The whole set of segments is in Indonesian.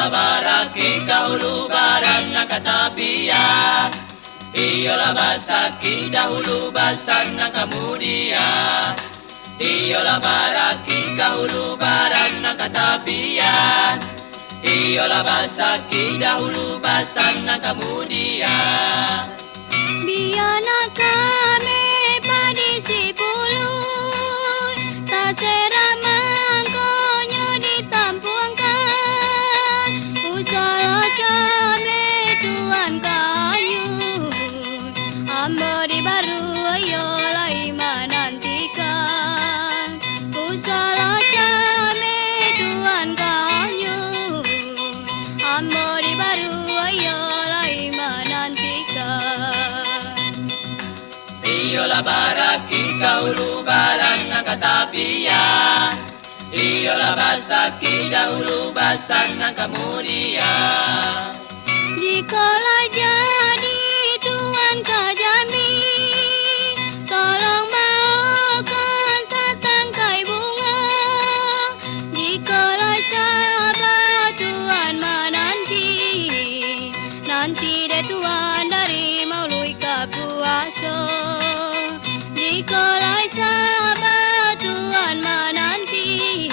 Iyola baraki dahulu barang nakatapian. Iyola basaki dahulu basana kemudian. Iyola baraki dahulu barang nakatapian. Iyola basaki dahulu basana kemudian. Biana kami padi sipuluh, tak seramang konyo ditampuangkan. Usaha kami tuan kayu, ambo di baru ayolah menantikan. Usaha kami tuan kayu, ambo di baru ayolah menantikan. Iyola baraki dahulu barang nakatapian. Iyola basaki dahulu basana kemudian. Jikalau jadi tuan kajami, tolong bawakan setangkai bunga. Jikalau sahabat tuan menanti, nanti deh tuan dari maului ke puasa. Jikalau sahabat tuan menanti,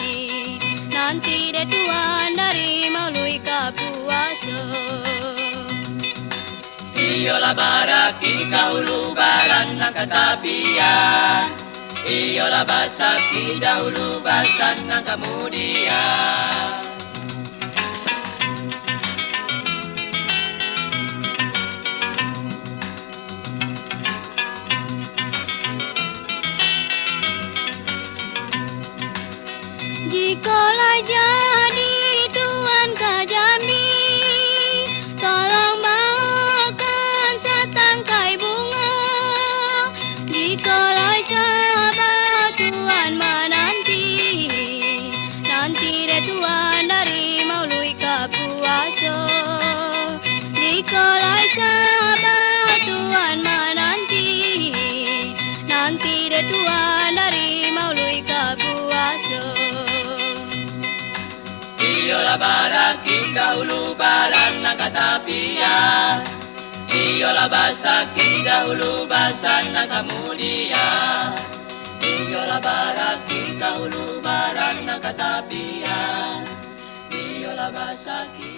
nanti deh tuan dari maului ke puasa. Iyola baraki dahulu barang nakatapian. Iyola basaki dahulu basana kemudian. Jikalau jadi tuan kajami, tolong bawakan setangkai bunga. Jikalau sahabat tuan menanti, nanti deh tuan dari maului ke puasa. Jikalau sahabat tuan menanti, nanti deh tuan dari maului ke puasa. Iyola baraki dahulu barang nakatapian. Iyola basaki dahulu basana kemudian. Iyola baraki dahulu barang nakatapian. Iyola basaki